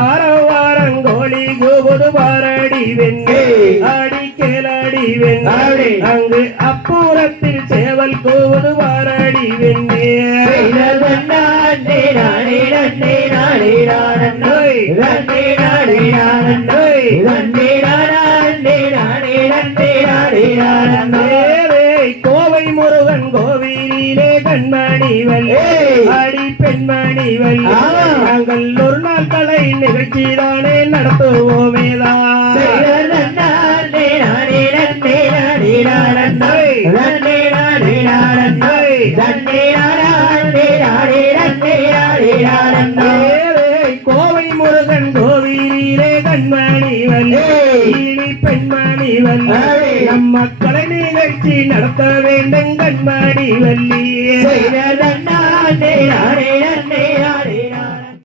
ஆரவாரங்கோழி கோபுது பாரடி வெண்ணே அடிக்கலடி வெண்ணே அங்கு அப்புறத்தில் சேவல் கோபுது பாரடி நாடே கோவை கோவிலே கண்மணி வல்லே அடி பெண்மணி வல்லே நாங்கள் ஒரு நாள் கலை நிகழ்ச்சி தானே நடத்துவோமேதான் கோவை பெண்மணி வல்லே நம் மக்களை நிகழ்ச்சி நடத்த வேண்டும் கண்மணி வல்லியே